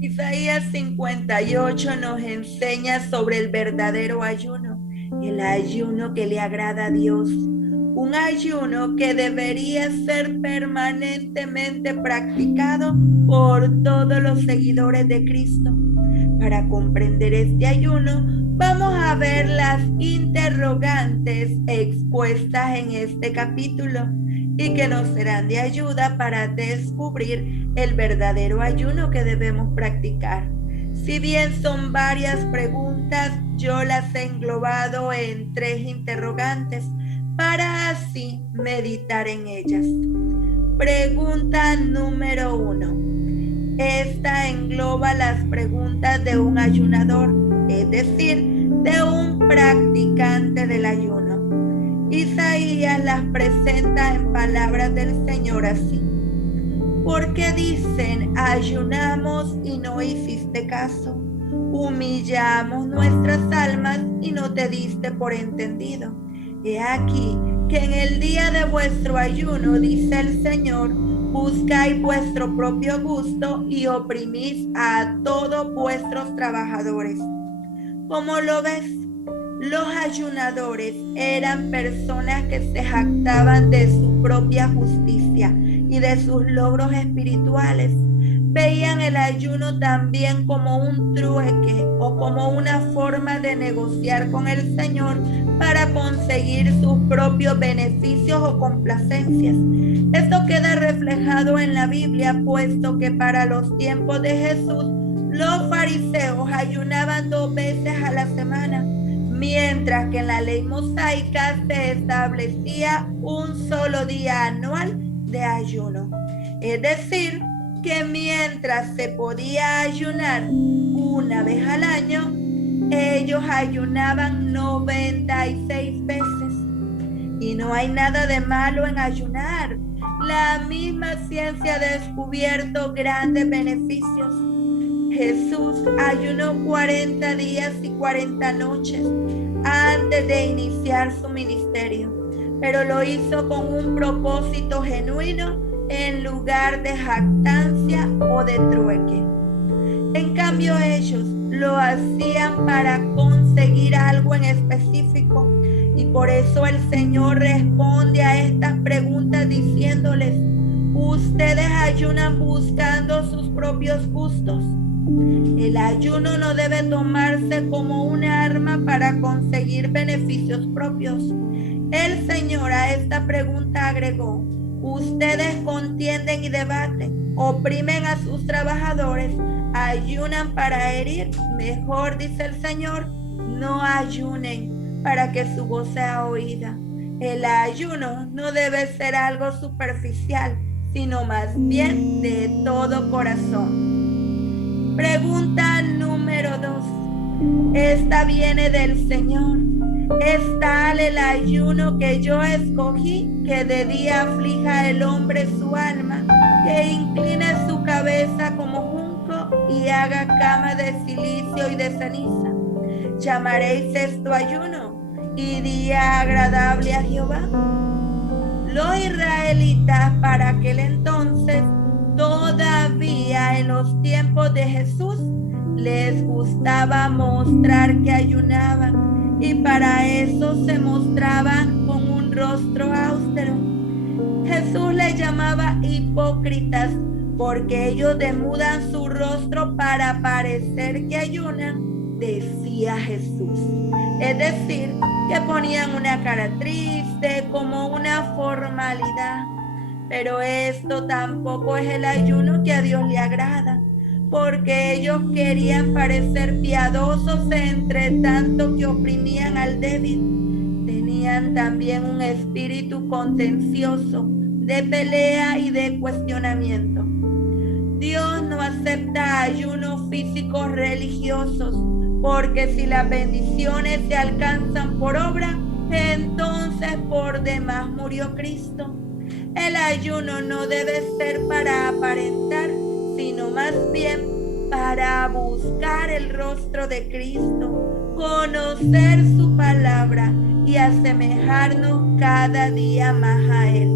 Isaías 58 nos enseña sobre el verdadero ayuno, el ayuno que le agrada a Dios, un ayuno que debería ser permanentemente practicado por todos los seguidores de Cristo. Para comprender este ayuno, vamos a ver las interrogantes expuestas en este capítulo y que nos serán de ayuda para descubrir el verdadero ayuno que debemos practicar. Si bien son varias preguntas, yo las he englobado en 3 interrogantes para así meditar en ellas. Pregunta número 1. Esta engloba las preguntas de un ayunador, es decir, de un practicante del ayuno. Isaías las presenta en palabras del Señor así. ¿Por qué dicen, ayunamos y no hiciste caso? Humillamos nuestras almas y no te diste por entendido. He aquí que en el día de vuestro ayuno, dice el Señor, buscáis vuestro propio gusto y oprimís a todos vuestros trabajadores. ¿Cómo lo ves? Los ayunadores eran personas que se jactaban de su propia justicia y de sus logros espirituales. Veían el ayuno también como un trueque o como una forma de negociar con el Señor para conseguir sus propios beneficios o complacencias. Esto queda reflejado en la Biblia, puesto que para los tiempos de Jesús, los fariseos ayunaban 2 veces a la semana, mientras que en la ley mosaica se establecía un solo día anual de ayuno. Es decir, que mientras se podía ayunar una vez al año, ellos ayunaban 96 veces. Y no hay nada de malo en ayunar. La misma ciencia ha descubierto grandes beneficios. Jesús ayunó 40 días y 40 noches antes de iniciar su ministerio, pero lo hizo con un propósito genuino en lugar de jactancia o de trueque. En cambio, ellos lo hacían para conseguir algo en específico, y por eso el Señor responde a estas preguntas diciéndoles: ustedes ayunan buscando sus propios gustos. El ayuno no debe tomarse como una arma para conseguir beneficios propios. El Señor a esta pregunta agregó: ustedes contienden y debaten, oprimen a sus trabajadores, ayunan para herir. Mejor, dice el Señor, no ayunen para que su voz sea oída. El ayuno no debe ser algo superficial, sino más bien de todo corazón. Pregunta número 2. Esta viene del Señor. ¿Es tal el ayuno que yo escogí, que de día aflija el hombre su alma, que incline su cabeza como junco y haga cama de silicio y de ceniza? ¿Llamaréis esto ayuno y día agradable a Jehová? Los israelitas para aquel entonces, todavía en los tiempos de Jesús, les gustaba mostrar que ayunaban, y para eso se mostraban con un rostro austero. Jesús les llamaba hipócritas porque ellos demudan su rostro para parecer que ayunan, decía Jesús. Es decir, que ponían una cara triste como una formalidad. Pero esto tampoco es el ayuno que a Dios le agrada, porque ellos querían parecer piadosos entre tanto que oprimían al débil. Tenían también un espíritu contencioso, de pelea y de cuestionamiento. Dios no acepta ayunos físicos religiosos, porque si las bendiciones se alcanzan por obra, entonces por demás murió Cristo. El ayuno no debe ser para aparentar, sino más bien para buscar el rostro de Cristo, conocer su palabra y asemejarnos cada día más a Él.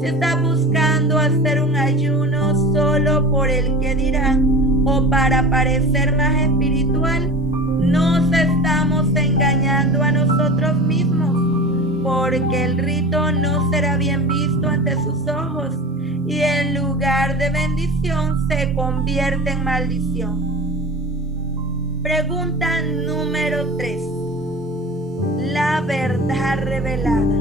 Si estás buscando hacer un ayuno solo por el que dirán o o para parecer más espiritual, nos estamos engañando a nosotros mismos, porque el rito no será bien visto ante sus ojos y en lugar de bendición se convierte en maldición. Pregunta número 3. La verdad revelada.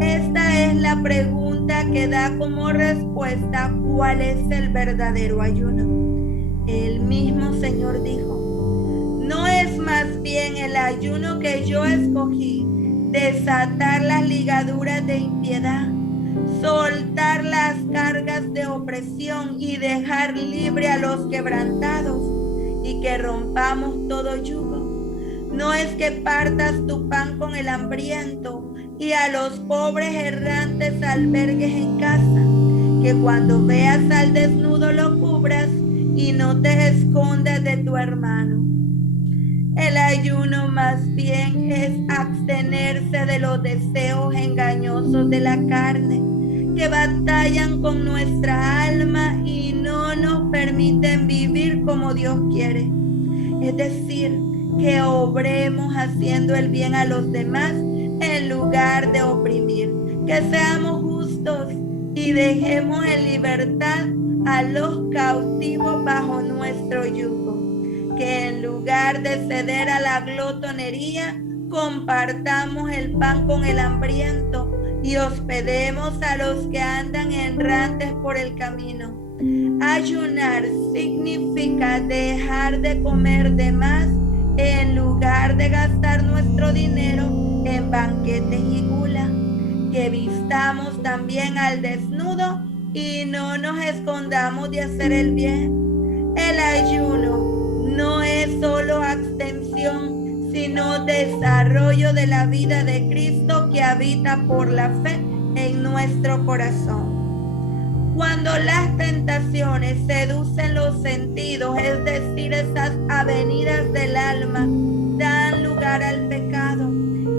Esta es la pregunta que da como respuesta cuál es el verdadero ayuno. El mismo Señor dijo: ¿no es más bien el ayuno que yo escogí desatar las ligaduras de impiedad, soltar las cargas de opresión y dejar libre a los quebrantados, y que rompamos todo yugo? No es que partas tu pan con el hambriento y a los pobres errantes albergues en casa, que cuando veas al desnudo lo cubras y no te escondas de tu hermano. El ayuno más bien es abstenerse de los deseos engañosos de la carne que batallan con nuestra alma y no nos permiten vivir como Dios quiere. Es decir, que obremos haciendo el bien a los demás en lugar de oprimir, que seamos justos y dejemos en libertad a los cautivos bajo nuestro yugo, que en lugar de ceder a la glotonería, compartamos el pan con el hambriento y hospedemos a los que andan errantes por el camino. Ayunar significa dejar de comer de más en lugar de gastar nuestro dinero en banquetes y gula, que vistamos también al desnudo y no nos escondamos de hacer el bien. El ayuno no es solo abstención, sino desarrollo de la vida de Cristo que habita por la fe en nuestro corazón. Cuando las tentaciones seducen los sentidos, es decir, esas avenidas del alma, dan lugar al pecado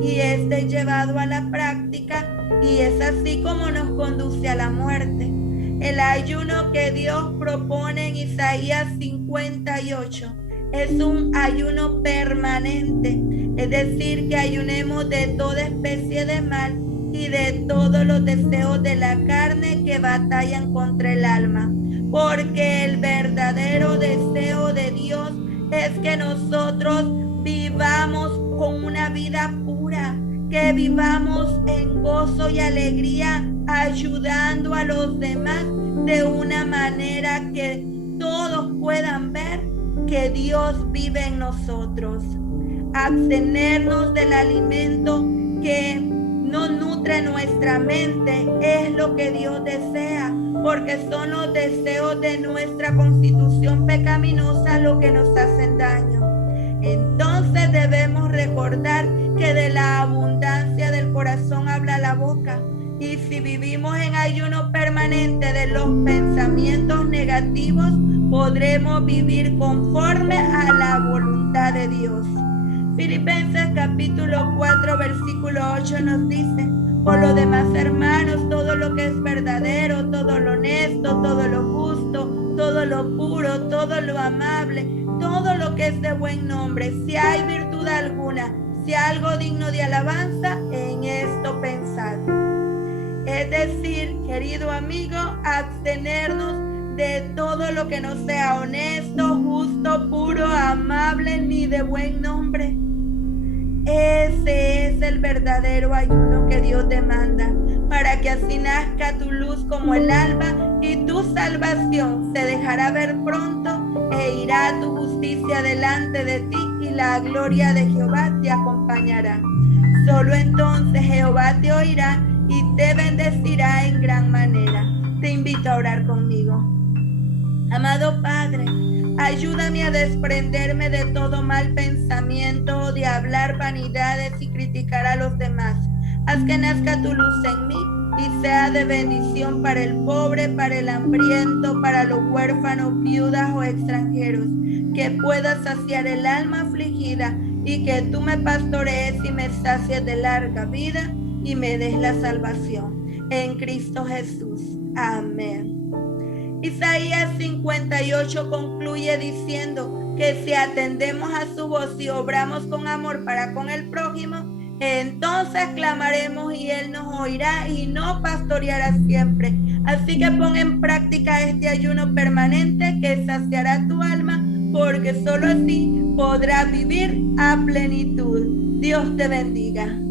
y este es llevado a la práctica y es así como nos conduce a la muerte. El ayuno que Dios propone en Isaías 58 es un ayuno permanente, es decir, que ayunemos de toda especie de mal y de todos los deseos de la carne que batallan contra el alma, porque el verdadero deseo de Dios es que nosotros vivamos con una vida pura, que vivamos en gozo y alegría, ayudando a los demás de una manera que todos puedan ver que Dios vive en nosotros. Abstenernos del alimento que no nutre nuestra mente es lo que Dios desea, porque son los deseos de nuestra constitución pecaminosa lo que nos hacen daño. Entonces debemos recordar que de la abundancia del corazón habla la boca, y si vivimos en ayuno permanente de los pensamientos negativos, podremos vivir conforme a la voluntad de Dios. Filipenses capítulo 4 versículo 8 nos dice: por lo demás, hermanos, todo lo que es verdadero, todo lo honesto, todo lo justo, todo lo puro, todo lo amable, todo lo que es de buen nombre, si hay virtud alguna, si algo digno de alabanza, en esto pensad. Es decir, querido amigo, abstenernos de todo lo que no sea honesto, justo, puro, amable ni de buen nombre. Ese es el verdadero ayuno que Dios demanda, para que así nazca tu luz como el alba y tu salvación se dejará ver pronto e irá tu justicia delante de ti y la gloria de Jehová te acompañará. Solo entonces Jehová te oirá y te bendecirá en gran manera. Te invito a orar conmigo. Amado Padre, ayúdame a desprenderme de todo mal pensamiento, de hablar vanidades y criticar a los demás. Haz que nazca tu luz en mí y sea de bendición para el pobre, para el hambriento, para los huérfanos, viudas o extranjeros. Que pueda saciar el alma afligida y que tú me pastorees y me sacies de larga vida y me des la salvación. En Cristo Jesús. Amén. Isaías 58 concluye diciendo que si atendemos a su voz y obramos con amor para con el prójimo, entonces clamaremos y Él nos oirá y nos pastoreará siempre. Así que pon en práctica este ayuno permanente que saciará tu alma, porque solo así podrás vivir a plenitud. Dios te bendiga.